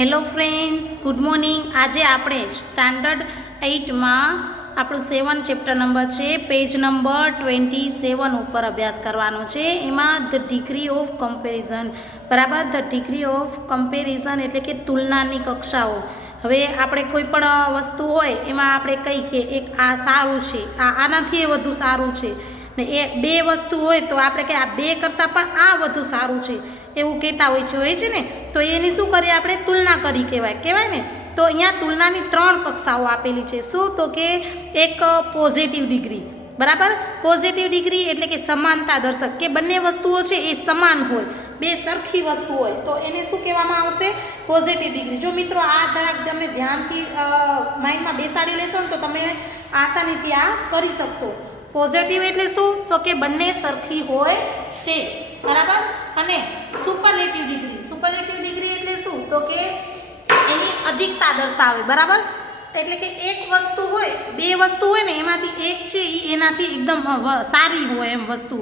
Hello friends, good morning. આજે આપણે standard 8માં આપણું 7 ચેપ્ટર નંબર છે, પેજ નંબર 27 ઉપર અભ્યાસ કરવાનો છે. એમાં ધ ડિગ્રી ઓફ કમ્પેરિઝન, બરાબર. ધ ડિગ્રી ઓફ કમ્પેરિઝન એટલે કે તુલનાની કક્ષાઓ. હવે આપણે કોઈ પણ વસ્તુ હોય એમાં આપણે કહીએ કે એક આ સારું છે, આનાથી એ વધુ સારું છે, ને એ બે વસ્તુ હોય તો આપણે કે આ બે કરતાં પણ આ વધુ સારું છે એવું કહેતા હોય છે ને. તો એની શું કરીએ આપણે? તુલના કરી કહેવાય ને. તો અહીંયા તુલનાની 3 કક્ષાઓ આપેલી છે. શું? તો કે એક પોઝિટિવ ડિગ્રી, બરાબર. પોઝિટિવ ડિગ્રી એટલે કે સમાનતા દર્શક, કે બંને વસ્તુઓ છે એ સમાન હોય, બે સરખી વસ્તુ હોય તો એને શું કહેવામાં આવશે? Positive degree. જો મિત્રો આ જરાક તમે ધ્યાનથી માઇન્ડમાં બેસાડી લેશો ને તો તમે આસાનીથી આ કરી શકશો. પોઝિટિવ એટલે શું? તો કે બંને સરખી હોય છે, બરાબર. અને સુપરલેટિવ ડિગ્રી, સુપરલેટિવ ડિગ્રી એટલે શું? તો કે એની અધિકતા દર્શાવે, બરાબર. એટલે કે એક વસ્તુ હોય, બે વસ્તુ હોય ને એમાંથી એક છે એ એનાથી એકદમ સારી હોય એમ વસ્તુ,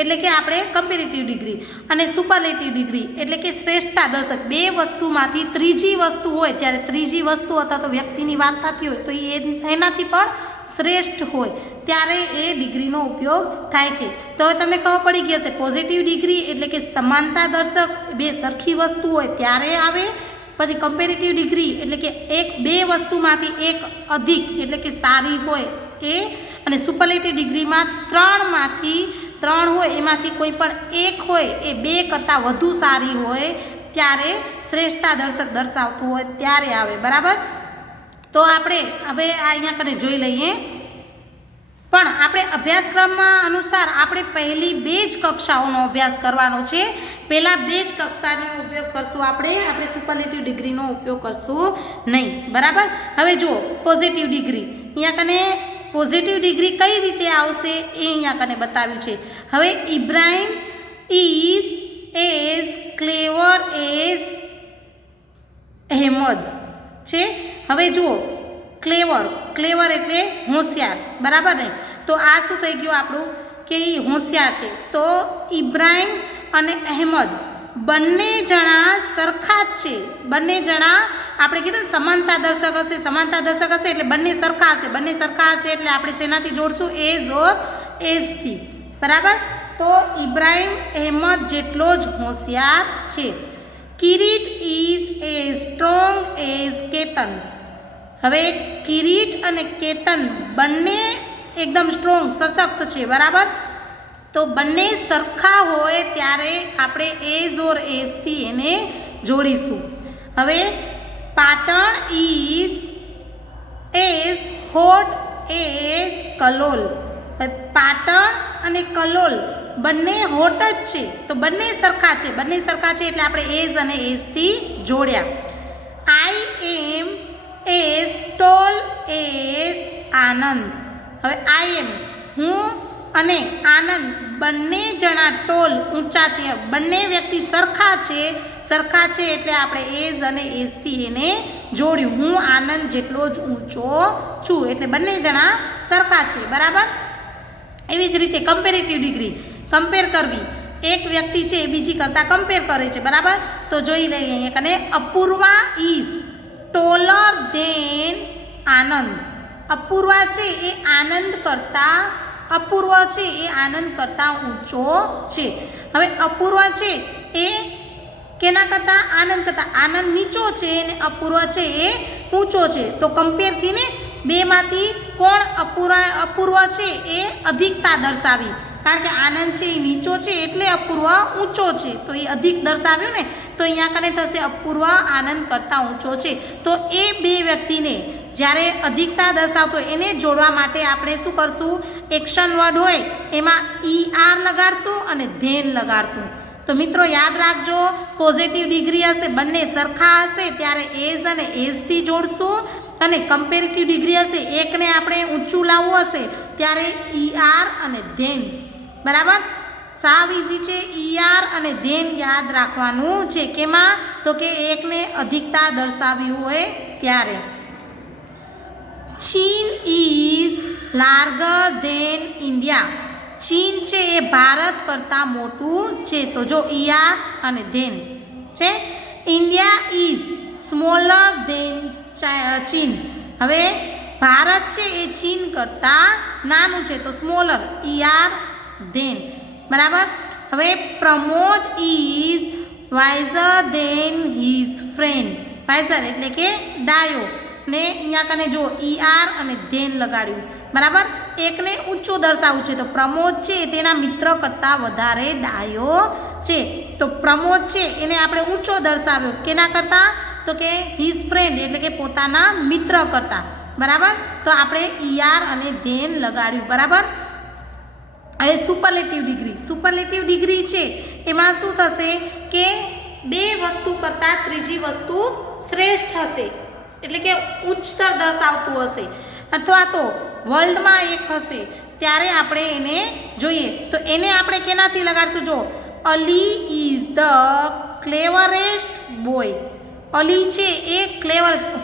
એટલે કે આપણે કમ્પેરેટિવ ડિગ્રી. અને સુપરલેટિવ ડિગ્રી એટલે કે શ્રેષ્ઠતા દર્શક, બે વસ્તુમાંથી ત્રીજી વસ્તુ હોય, જ્યારે ત્રીજી વસ્તુ અથવા તો વ્યક્તિની વાત થતી હોય તો એનાથી પણ શ્રેષ્ઠ હોય ત્યારે એ ડિગ્રીનો ઉપયોગ થાય છે. તો હવે તમને ખબર પડી ગઈ હશે, પોઝિટિવ ડિગ્રી એટલે કે સમાનતા દર્શક, બે સરખી વસ્તુ હોય ત્યારે આવે. પછી કમ્પેરેટિવ ડિગ્રી એટલે કે બે વસ્તુમાંથી એક અધિક એટલે કે સારી હોય એ. અને સુપરલેટિવ ડિગ્રીમાં 3 હોય એમાંથી કોઈ પણ એક હોય એ બે કરતાં વધુ સારી હોય ત્યારે શ્રેષ્ઠતા દર્શક દર્શાવતું હોય ત્યારે આવે, બરાબર. તો આપણે હવે અહીંયા કને જોઈ લઈએ. પણ આપણે અભ્યાસક્રમમાં અનુસાર આપણે પહેલી 2 જ કક્ષાઓનો અભ્યાસ કરવાનો છે. પહેલાં 2 જ કક્ષાનો ઉપયોગ કરશું આપણે સુપરલેટિવ ડિગ્રીનો ઉપયોગ કરશું નહીં, બરાબર. હવે જુઓ પોઝિટિવ ડિગ્રી, અહીંયા કને પોઝિટિવ ડિગ્રી કઈ રીતે આવશે એ અહીંયા કને બતાવ્યું છે. હવે Ibrahim is as clever as Ahmed છે. હવે જુઓ ક્લેવર એટલે હોશિયાર, બરાબર ને. તો આ શું થઈ ગયું આપણું કે એ હોશિયાર છે. તો ઇબ્રાહિમ અને અહેમદ બંને જણા સરખા જ છે. બંને જણા આપણે કીધું ને સમાનતા દર્શક હશે એટલે બંને સરખા હશે એટલે આપણે શેનાથી જોડશું? એઝ ઓર એઝથી, બરાબર. તો ઇબ્રાહિમ અહેમદ જેટલો જ હોશિયાર છે. Kirit is as strong as Ketan. હવે કિરીટ અને કેતન બંને એકદમ સ્ટ્રોંગ, સશક્ત છે, બરાબર. તો બંને સરખા હોય ત્યારે આપણે એઝ ઓર એઝથી એને જોડીશું. હવે Patan is as hot as Kalol. હવે પાટણ અને કલોલ બંને હોટ જ છે તો બંને સરખા છે એટલે આપણે એઝ અને એઝથી જોડ્યા. આઈ એમ એઝ ટોલ એઝ આનંદ. હવે આઈ એમ હું અને આનંદ બંને જણા ટોલ ઊંચા છે, બંને વ્યક્તિ સરખા છે એટલે આપણે એઝ અને એઝથી એને જોડ્યું. હું આનંદ જેટલો જ ઊંચો છું એટલે બંને જણા સરખા છે, બરાબર. એવી જ રીતે કમ્પેરેટિવ ડિગ્રી, કમ્પેર કરવી. એક વ્યક્તિ છે એ બીજી કરતાં કમ્પેર કરે છે, બરાબર. તો જોઈ લઈએ અહીંયા કને અપૂર્વા ઇઝ ટોલર ધેન આનંદ. અપૂર્વ છે એ આનંદ કરતાં ઊંચો છે. હવે અપૂર્વ છે એ કેના કરતાં? આનંદ નીચો છે અને અપૂર્વ છે એ ઊંચો છે. તો કમ્પેરથી ને બેમાંથી કોણ અપૂર્વ છે એ અધિકતા દર્શાવી, કારણ કે આનંદ છે એ નીચો છે એટલે અપૂર્વ ઊંચો છે તો એ અધિક દર્શાવ્યું ને. તો અહીંયા કને થશે અપૂર્વ આનંદ કરતાં ઊંચો છે. તો એ બે વ્યક્તિને જ્યારે અધિકતા દર્શાવતો એને જોડવા માટે આપણે શું કરશું? એક્શન વર્ડ હોય એમાં ER લગાડશું અને ધેન લગાડશું. તો મિત્રો યાદ રાખજો, પોઝિટિવ ડિગ્રી હશે, બંને સરખા હશે ત્યારે એઝ અને એઝથી જોડશું. અને કમ્પેરેટિવ ડિગ્રી હશે, એકને આપણે ઊંચું લાવવું હશે ત્યારે ER અને ધેન, બરાબર. સાવ ઇઝી છે. ER અને ધેન યાદ રાખવાનું છે. કેમાં? તો કે એકને અધિકતા દર્શાવી હોય ત્યારે. ચીન ઇઝ લાર્જર ધેન ઇન્ડિયા. ચીન છે એ ભારત કરતાં મોટું છે. તો જો ER અને ધેન છે. ઇન્ડિયા ઇઝ સ્મોલર દેન ચીન. હવે ભારત છે એ ચીન કરતાં નાનું છે તો સ્મોલર દેન. બરાબર. હવે Pramod is wiser than his friend. Wiser એટલે કે ડાયો, ને અહીંયા કને જો અને ધેન લગાડ્યું. બરાબર. એકને ઊંચું દર્શાવવું છે તો પ્રમોદ છે તેના મિત્ર કરતાં વધારે ડાયો છે. તો પ્રમોદ છે એને આપણે ઊંચો દર્શાવ્યો કેના કરતાં, તો કે હિઝ ફ્રેન્ડ એટલે કે પોતાના મિત્ર કરતાં. બરાબર. તો આપણે અને ધેન લગાડ્યું. બરાબર. હવે સુપરલેટિવ ડિગ્રી છે એમાં શું થશે કે બે વસ્તુ કરતાં ત્રીજી વસ્તુ શ્રેષ્ઠ હશે, એટલે કે ઉચ્ચતર દર્શાવતું હશે, અથવા તો વર્લ્ડમાં એક હશે ત્યારે આપણે એને જોઈએ તો એને આપણે કેનાથી લગાડશું? જો Ali is the cleverest boy. Ali છે એ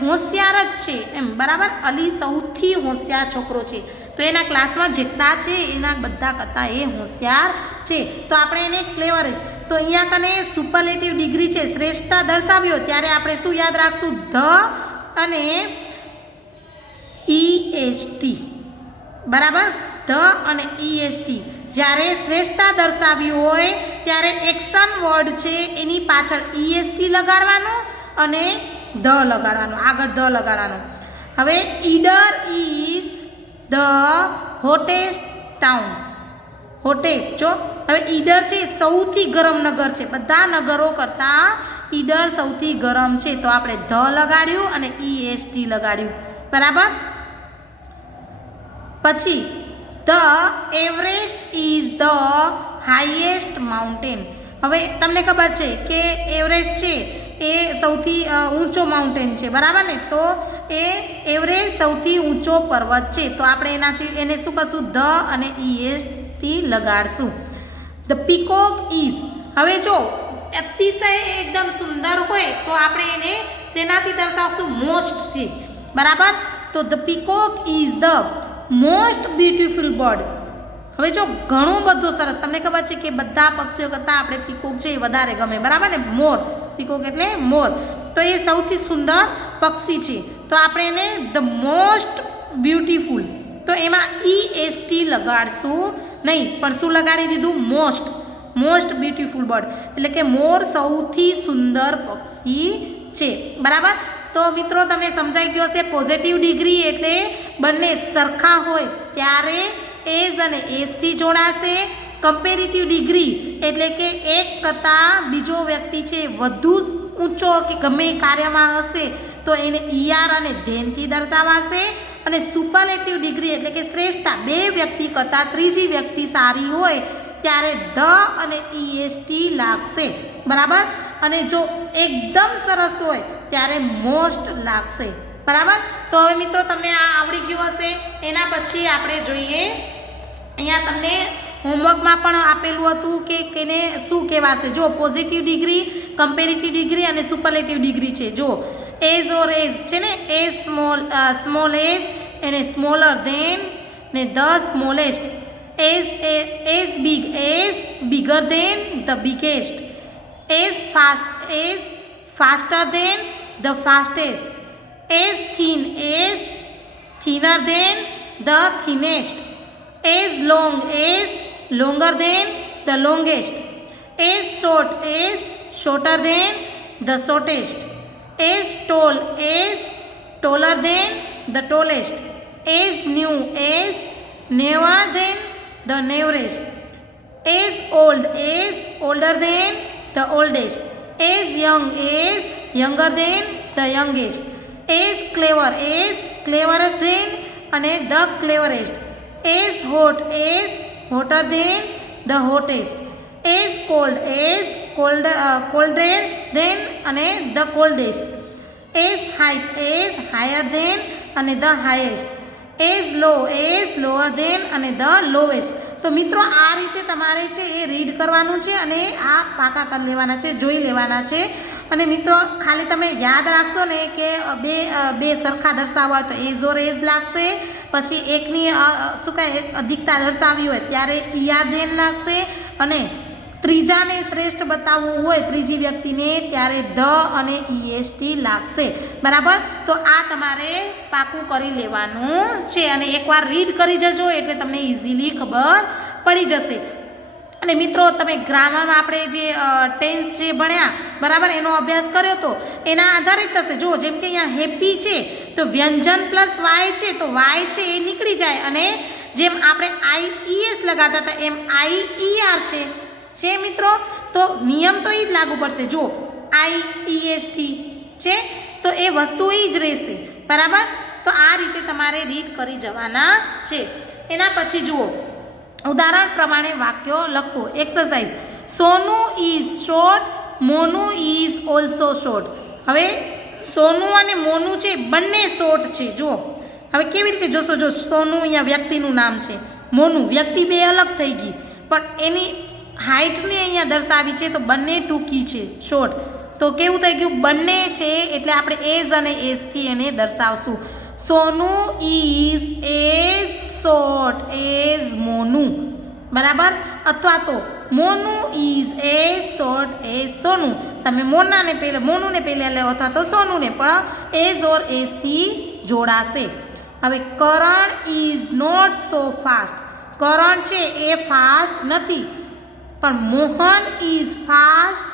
હોશિયાર જ છે એમ. બરાબર. અલી સૌથી હોશિયાર છોકરો છે તો એના ક્લાસમાં જેટલા છે એના બધા કરતાં એ હોશિયાર છે તો આપણે એને ક્લેવરેસ્ટ. તો અહીંયા કને સુપરલેટિવ ડિગ્રી છે શ્રેષ્ઠતા દર્શાવ્યો ત્યારે આપણે શું યાદ રાખશું? ધ અને EST. બરાબર. ધ અને EST. જ્યારે શ્રેષ્ઠતા દર્શાવ્યું હોય ત્યારે એક્શન વર્ડ છે એની પાછળ EST લગાડવાનું અને ધ લગાડવાનું, આગળ ધ લગાડવાનું. હવે Idar is the hottest town. Hottest. જો હવે ઈડર છે સૌથી ગરમ નગર છે, બધા નગરો કરતાં ઈડર સૌથી ગરમ છે તો આપણે ધ લગાડ્યું અને EST લગાડ્યું. બરાબર. પછી the Everest is the highest mountain. હવે તમને ખબર છે કે એવરેસ્ટ છે એ સૌથી ઊંચો માઉન્ટેન છે. બરાબર ને. તો એ એવરેસ્ટ સૌથી ઊંચો પર્વત છે તો આપણે એને શું કરશું? ધ અને EST લગાડશું. The peacock is. હવે જો અતિશય એકદમ સુંદર હોય તો આપણે એને શેનાથી દર્શાવશું? મોસ્ટથી. બરાબર. તો the peacock is the most beautiful bird. હવે જો ઘણું બધું સરસ, તમને ખબર છે કે બધા પક્ષીઓ કરતાં આપણે પીકોક છે એ વધારે ગમે. બરાબર ને. મોર. પીકોક એટલે મોર. તો એ સૌથી સુંદર પક્ષી છે તો આપણે એને ધ મોસ્ટ બ્યુટીફુલ. તો એમાં EST લગાડશું નહીં, પણ શું લગાડી દીધું? મોસ્ટ બ્યુટીફુલ બર્ડ એટલે કે મોર સૌથી સુંદર પક્ષી છે. બરાબર. તો મિત્રો તમને સમજાઈ ગયો હશે પોઝિટિવ ડિગ્રી એટલે બંને સરખા હોય ત્યારે એઝ અને એસથી જોડાશે. કમ્પેરેટિવ ડિગ્રી એટલે કે એક કરતાં બીજો વ્યક્તિ છે વધુ ઊંચો કે ગમે કાર્યમાં હશે તો એને અને ધેનથી દર્શાવાશે. અને સુપરલેટિવ ડિગ્રી એટલે કે શ્રેષ્ઠતા બે વ્યક્તિ કરતાં ત્રીજી વ્યક્તિ સારી હોય ત્યારે ધ અને EST લાગશે. બરાબર. અને જો એકદમ સરસ હોય ત્યારે મોસ્ટ લાગશે. બરાબર. તો હવે મિત્રો તમને આ આવડી ગયું હશે. એના પછી આપણે જોઈએ અહીંયા તમને હોમવર્કમાં પણ આપેલું હતું કે કેને શું કહેવાશે. જો પોઝિટિવ ડિગ્રી, કમ્પેરેટિવ ડિગ્રી અને સુપરલેટિવ ડિગ્રી છે. જો એઝ ઓર એઝ છે ને, એઝ સ્મોલ એઝ એને સ્મોલર દેન ને the smallest. As big as bigger than the biggest. As faster than the fastest. As thin as thinner than the thinnest. As long as longer than the longest. As short as shorter than the shortest. As tall as taller than the tallest. As new as newer than the newest. As old as older than the oldest. As young as younger than the youngest. As clever as cleverer than and the cleverest. As hot as hotter than the hottest. As cold as colder than and the coldest. As height as higher than and the highest. As low as lower than and the lowest. તો મિત્રો આ રીતે તમારે છે A read કરવાનું છે અને આ પાકા કરી લેવાના છે, જોઈ લેવાના છે. અને મિત્રો ખાલી તમે યાદ રાખશો ને કે બે સરખા દર્શાવવા હોય તો એઝ ઓર એઝ લાગશે. પછી એકની શું કહે અધિકતા દર્શાવી હોય ત્યારે ધેન લાગશે. અને ત્રીજાને શ્રેષ્ઠ બતાવવું હોય ત્રીજી વ્યક્તિને ત્યારે ધ અને EST લાગશે, બરાબર. તો આ તમારે પાકું કરી લેવાનું છે અને એકવાર રીડ કરી જજો એટલે તમને ઇઝીલી ખબર પડી જશે. અને મિત્રો તમે ગ્રામરમાં આપણે જે ટેન્સ જે ભણ્યા, બરાબર, એનો અભ્યાસ કર્યો તો એના આધારિત થશે. જો જેમ કે અહીંયા હેપી છે તો વ્યંજન પ્લસ વાય છે તો વાય છે એ નીકળી જાય અને જેમ આપણે IES લગાતા હતા એમ IER છે મિત્રો. તો નિયમ તો એ જ લાગુ પડશે. જો IEST છે તો એ વસ્તુ એ જ રહેશે, બરાબર. તો આ રીતે તમારે રીડ કરી જવાના છે. એના પછી જુઓ ઉદાહરણ પ્રમાણે વાક્યો લખો. Exercise Sonu is short, Monu is also short. હવે સોનુ અને મોનુ છે બંને શોર્ટ છે. જુઓ હવે કેવી રીતે જોશો. જો સોનુ અહીંયા વ્યક્તિનું નામ છે, મોનુ વ્યક્તિ બે અલગ થઈ ગઈ પણ એની હાઇટને અહીંયા દર્શાવી છે તો બંને ટૂંકી છે, શોર્ટ. તો કેવું થઈ ગયું, બંને છે એટલે આપણે એઝ અને એઝથી એને દર્શાવશું. Sonu is as short as Monu, બરાબર. અથવા તો Monu is as short as Sonu. તમે મોનુને પહેલાં લો અથવા તો સોનુને પણ એઝ ઓર એઝથી જોડાશે. હવે કરણ ઇઝ નોટ સો ફાસ્ટ. કરણ છે એ ફાસ્ટ નથી પણ મોહન ઇઝ ફાસ્ટ.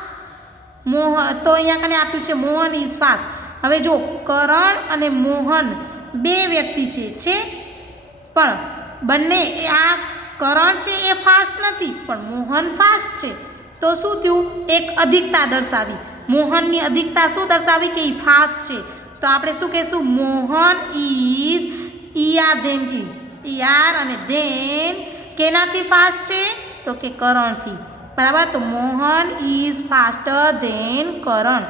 તો અહીંયા કને આપ્યું છે મોહન ઇઝ ફાસ્ટ. હવે જો કરણ અને મોહન બે વ્યક્તિ છે પણ બંને આ કરણ છે એ ફાસ્ટ નથી પણ મોહન ફાસ્ટ છે. તો શું થયું, એક અધિકતા દર્શાવી. મોહનની અધિકતા શું દર્શાવી કે એ ફાસ્ટ છે. તો આપણે શું કહેશું, મોહન ઇઝ ER અને ધેન કેનાથી ફાસ્ટ છે તો કે કરણથી, બરાબર. તો Mohan is faster than Karan.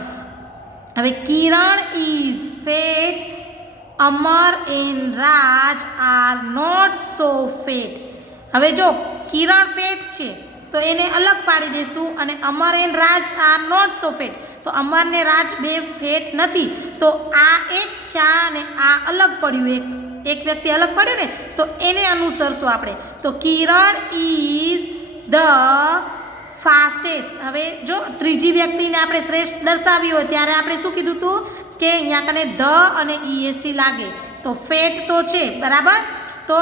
હવે Kiran is fat, Amar and Raj are not so fat. હવે જો કિરણ ફેટ છે તો એને અલગ પાડી દઈશું અને Amar and Raj are not so fat. તો અમર ને રાજ બે ફેટ નથી તો આ એક થયા અને આ અલગ પડ્યું, એક વ્યક્તિ અલગ પડ્યું ને તો એને અનુસરશું આપણે. તો કિરણ ઇઝ ધ ફાસ્ટેસ્ટ. હવે જો ત્રીજી વ્યક્તિને આપણે શ્રેષ્ઠ દર્શાવી હોય ત્યારે આપણે શું કીધું હતું કે અહીંયા કને ધ અને EST લાગે તો ફેટ તો છે, બરાબર. તો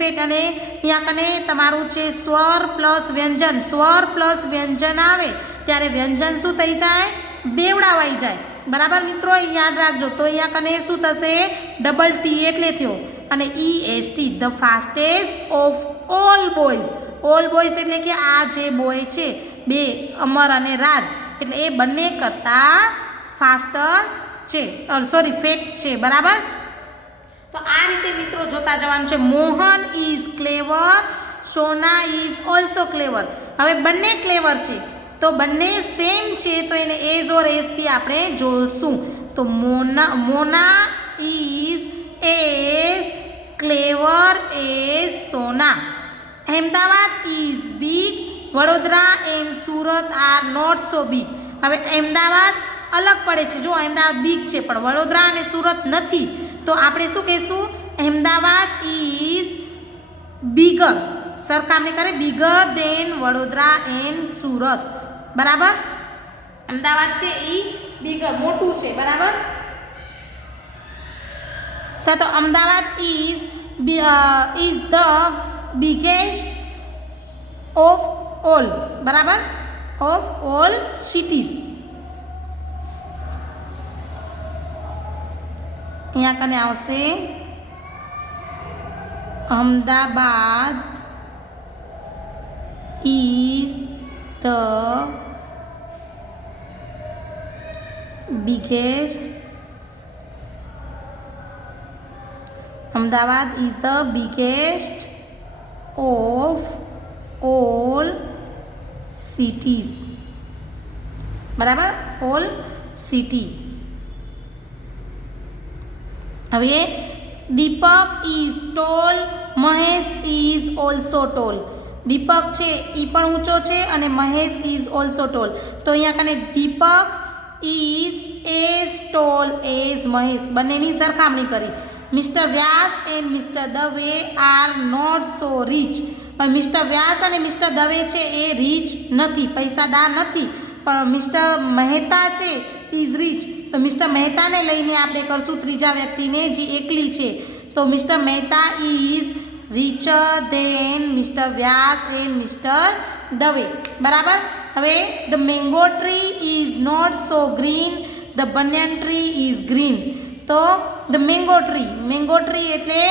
ફેટ અને અહીંયા કને તમારું છે સ્વર પ્લસ વ્યંજન. સ્વર પ્લસ વ્યંજન આવે ત્યારે વ્યંજન શું થઈ જાય, બેવડાવાઈ જાય, બરાબર મિત્રો. યાદ રાખજો. તો અહીંયા કને શું થશે, ડબલ ટી એટલે થયો અને EST the fastest of all boys. All boys એટલે કે આ જે બોય છે બે અમર અને રાજ એટલે એ બંને કરતાં ફાસ્ટર છે, ફેટ છે, બરાબર. તો આ રીતે મિત્રો જોતા જવાનું છે. Mohan is clever, Sona is also clever. હવે બંને ક્લેવર છે તો બંને સેમ છે તો એને એઝ ઓર એઝથી આપણે જોડશું. તો Mona is as clever as Sona. Ahmedabad is big, Vadodara and Surat are not so big. હવે અહેમદાબાદ અલગ પડે છે. જો અહેમદાબાદ બિગ છે પણ વડોદરા અને સુરત નથી તો આપણે શું કહીશું, અહેમદાબાદ ઇઝ બિગર. સરખામણી કરે bigger than Vadodara and Surat, બરાબર. અમદાવાદ છે એ બિગર મોટું છે, બરાબર. તો Ahmedabad is the biggest of all, બરાબર, ઓફ ઓલ સિટીઝ. અહીંયા કને આવશે Ahmedabad is the biggest. Ahmedabad is the biggest of all cities, બરાબર, all city. હવે Deepak is tall, Mahesh is also tall. Deepak છે એ પણ ઊંચો છે અને મહેશ ઇઝ ઓલ્સો ટોલ. તો અહીંયા કને Deepak is as tall as Mahesh, બંનેની સરખામણી કરી. Mister Vyas and mister Dave are not so rich. Mister Vyas અને મિસ્ટર દવે છે એ રીચ નથી, પૈસાદાર નથી, પણ મિસ્ટર મહેતા છે ઇઝ રીચ. તો મિસ્ટર મહેતાને લઈને આપણે કરશું ત્રીજા વ્યક્તિને જે એકલી છે. તો mister Mehta is richer than mister Vyas and mister Dave. બરાબર. હવે the mango tree is not so green, the banyan tree is green. તો ધ મેંગો ટ્રી એટલે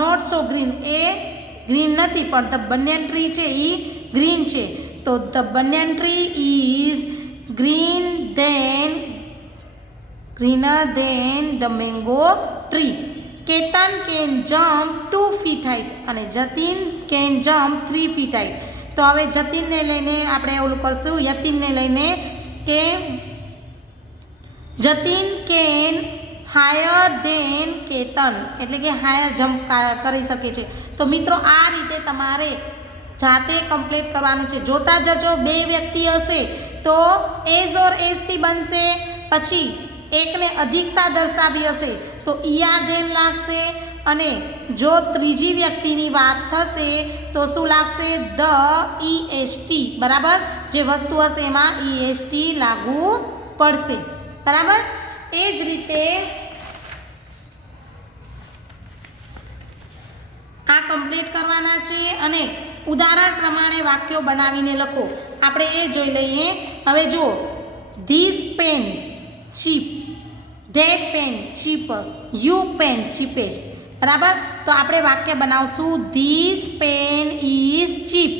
નોટ સો ગ્રીન, એ ગ્રીન નથી, પણ ધ બનિયન ટ્રી છે એ ગ્રીન છે. તો the banyan tree is greener than the mango tree. Ketan can jump 2 feet height અને Jatin can jump 3 feet height. તો હવે જતીનને લઈને આપણે ઓલું કરશું, યતીનને લઈને કે જતીન કેન હાયર દેન કેતન, એટલે કે હાયર જમ્પ કરી શકે છે. તો મિત્રો આ રીતે તમારે જાતે કમ્પ્લીટ કરવાનું છે. જોતા જજો, બે વ્યક્તિ હશે તો એઝ ઓર એઝથી બનશે, પછી એકને અધિકતા દર્શાવી હશે તો ઈઆર ધેન લાગશે, અને જો ત્રીજી વ્યક્તિની વાત થશે તો શું લાગશે? The EST. બરાબર. જે વસ્તુ હશે એમાં EST લાગુ પડશે. બરાબર. એ જ રીતે આ કમ્પ્લીટ કરવાના છે અને ઉદાહરણ પ્રમાણે વાક્યો બનાવીને લખો. આપણે એ જોઈ લઈએ. હવે જુઓ, this pen cheap, that pen cheaper, you pen cheapest. બરાબર. તો આપણે વાક્ય બનાવશું ધીસ પેન ઇઝ ચીપ.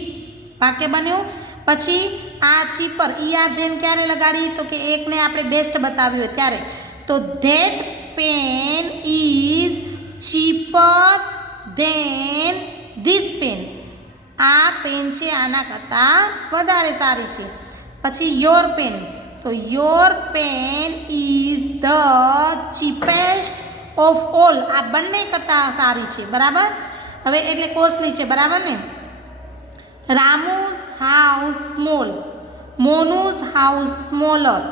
વાક્ય બન્યું. પછી આ ચીપર ઈઆર ધેન ક્યારે લગાડી? તો કે એકને આપણે બેસ્ટ બતાવ્યું હોય ત્યારે. તો that pen is cheaper than this pen. આ પેન છે આના કરતાં વધારે સારી છે. પછી યોર પેન, તો your pen is the cheapest of all. આ બંને કરતાં સારી છે. બરાબર. હવે એટલે કોસ્ટલી છે. બરાબર ને. Ramu's house small, મોનુસ house smaller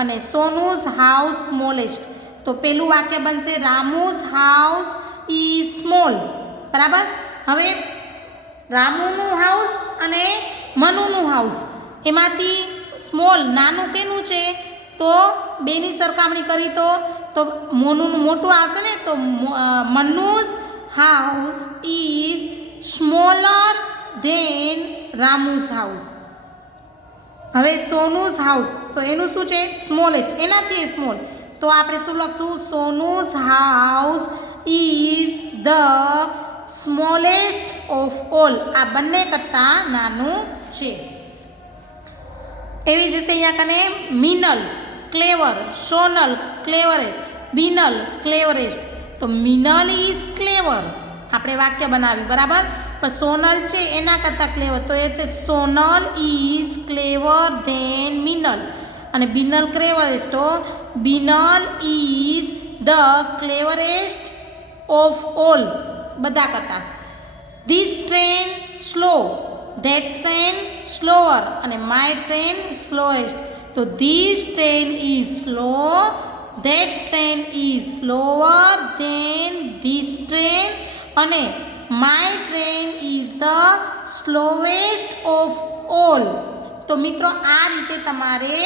અને સોનુસ હાઉસ સ્મોલેસ્ટ. તો પેલું વાક્ય બનશે રામુસ હાઉસ ઇઝ સ્મોલ. બરાબર. હવે રામુનું હાઉસ અને મનુનું હાઉસ, એમાંથી સ્મોલ નાનું કેનું છે? તો બેની સરખામણી કરી તો મોનુનું મોટું આવશે ને. તો Manu's house is smaller than Ramu's house. હવે સોનુસ હાઉસ, તો એનું શું છે? સ્મોલેસ્ટ, એનાથી સ્મોલ. તો આપણે શું લખશું? Sonu's house is the smallest of all. આ બંને કરતાં નાનું છે. એવી જ રીતે અહીંયા કને મિનલ ક્લેવર, સોનલ ક્લેવરેટ, બિનલ ક્લેવરેસ્ટ. તો મિનલ ઇઝ ક્લેવર, આપણે વાક્ય બનાવ્યું. બરાબર. પણ સોનલ છે એના કરતાં ક્લેવર, તો એ Sonal is clever than Minal. અને બિનલ ક્લેવરેસ્ટ, તો Binal is the cleverest of all, બધા કરતાં. This train slow, that train slower અને માય ટ્રેન સ્લોએસ્ટ. તો this train is slow, that train is slower than this train અને my train is the slowest of all. તો મિત્રો આ રીતે તમારે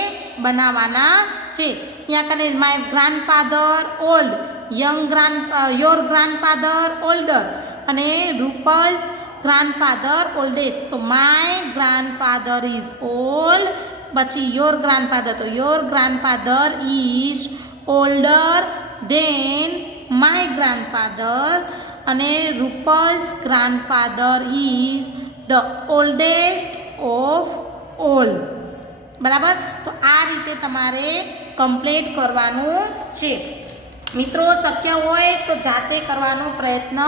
બનાવવાના છે. અહીંયા કને my grandfather old, your grandfather older અને રૂપલ્સ ગ્રાન્ડફાધર ઓલ્ડેસ્ટ. તો માય ગ્રાન્ડફાધર ઇઝ ઓલ્ડ, પછી યોર ગ્રાન્ડફાધર, તો your grandfather is older than my grandfather અને Rupal's grandfather is the oldest of all. બરાબર. તો આ રીતે તમારે કમ્પ્લીટ કરવાનું છે. મિત્રો શક્ય હોય તો જાતે કરવાનો પ્રયત્ન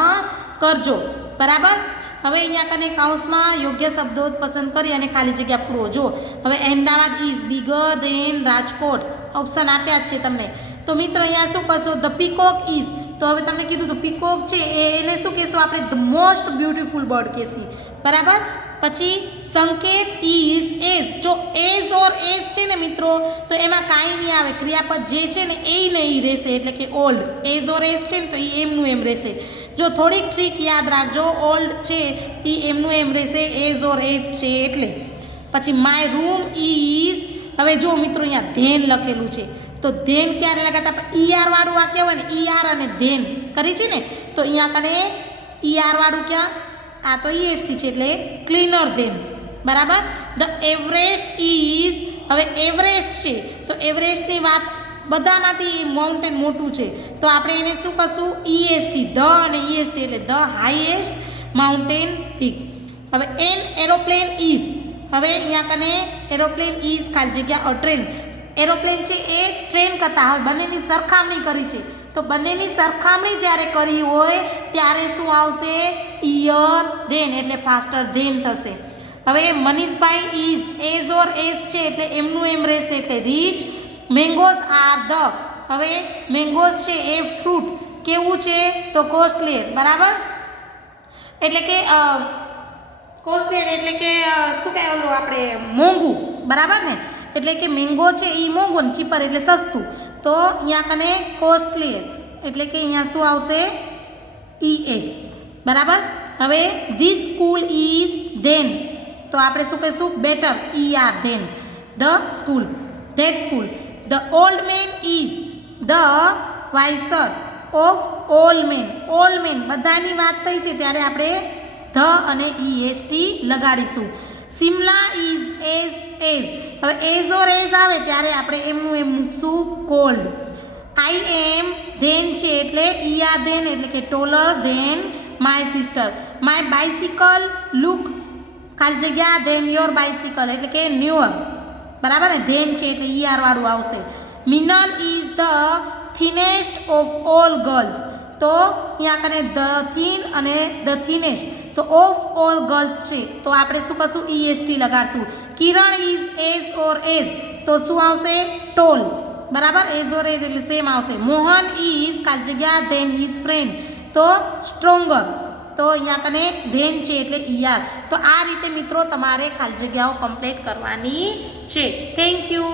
કરજો. બરાબર. હવે અહીંયા કને કાઉન્સમાં યોગ્ય શબ્દો પસંદ કરી અને ખાલી જગ્યા પૂરો. જો હવે Ahmedabad is bigger than Rajkot, option આપ્યા જ છે તમને. તો મિત્રો અહીંયા શું કરશો? ધ પીકોક ઇઝ, તો હવે તમને કીધું તો પીકોક છે એને શું કહેશું આપણે? ધ મોસ્ટ બ્યુટીફુલ બર્ડ કહેશું. બરાબર. પછી સંકેત ઇઝ એઝ, જો એઝ ઓર એઝ છે ને મિત્રો તો એમાં કાંઈ નહીં આવે, ક્રિયાપદ જે છે ને એ નહીં રહેશે, એટલે કે ઓલ્ડ. એઝ ઓર એઝ છે ને તો એ એમનું એમ રહેશે. જો થોડીક ટ્રીક યાદ રાખજો, ઓલ્ડ છે એ એમનું એમ રહેશે, એઝ ઓર એજ છે એટલે. પછી માય રૂમ ઇઝ, હવે જો મિત્રો અહીંયા ધેન લખેલું છે, તો ધેન ક્યારે લગાતા? ઈઆર વાળું વાક્ય હોય ને, ઈઆર અને ધેન કરી છે ને, તો અહીંયા કને ઈઆર વાળું ક્યાં? આ તો ઈએસટી છે એટલે ક્લીનર ધેન, બરાબર. ધ એવરેસ્ટ ઇઝ, હવે એવરેસ્ટ છે તો એવરેસ્ટની વાત બધામાંથી માઉન્ટેન મોટું છે તો આપણે એને શું કરશું? ઈએસટી, ધ અને ઈએસટી એટલે ધ હાઈએસ્ટ માઉન્ટેન પીક. હવે એન એરોપ્લેન ઇઝ, હવે અહીંયા કને એરોપ્લેન ઇઝ ખાલી જગ્યા અ ટ્રેન. એરોપ્લેન છે એ ટ્રેન કરતાં હવે બંનેની સરખામણી કરી છે, તો બંનેની સરખામણી જ્યારે કરી હોય ત્યારે શું આવશે? ઈયર ધેન એટલે ફાસ્ટર ધેન થશે. હવે મનીષભાઈ ઇઝ, એઝ ઓર એઝ છે એટલે એમનું એમ રહેશે એટલે રીચ. મેંગોઝ આર ધ, હવે મેંગોઝ છે એ ફ્રૂટ કેવું છે? તો કોસ્ટલી, બરાબર. એટલે કે કોસ્ટલી એટલે કે શું કહે ઓલું આપણે મોંઘું, બરાબર ને. એટલે કે મેંગો છે એ મોંઘું ને ચીપર એટલે સસ્તું, તો અહીંયા કને કોસ્ટલી એટલે કે અહીંયા શું આવશે? ES, બરાબર. હવે ધીસ સ્કૂલ ઇઝ ધેન, તો આપણે શું કહીશું? Better, ER than. The school, that school. The old man is the wiser of all men. All men બધાની વાત થઈ છે ત્યારે આપણે ધ અને EST લગાડીશું. સિમલા ઇઝ એઝ એઝ, હવે એઝ ઓર એઝ આવે ત્યારે આપણે એમનું એમ મૂકશું કોલ્ડ. આઈ એમ ધેન છે એટલે ER ધેન એટલે કે taller than my sister. My bicycle look ખાલી જગ્યા ધેન યોર બાઇસિકલ એટલે કે ન્યુઅર, બરાબર ને. ધેન છે એટલે ER વાળું આવશે. Minal is the thinnest of all girls, તો અહીંયા કને ધ થીન અને ધ થિનેસ્ટ, તો ઓફ ઓલ ગર્લ્સ છે તો આપણે શું કરશું? EST લગાડશું. Kiran is as or as, તો શું આવશે? ટોલ, બરાબર. એઝ ઓર એઝ એટલે સેમ આવશે. મોહન ઇઝ ખાલી જગ્યા ધેન હિઝ ફ્રેન્ડ, તો સ્ટ્રોંગર, તો અહીંયા કને ધેન છે એટલે ER. તો આ રીતે મિત્રો તમારે ખાલી જગ્યાઓ કમ્પ્લીટ કરવાની છે. Thank you.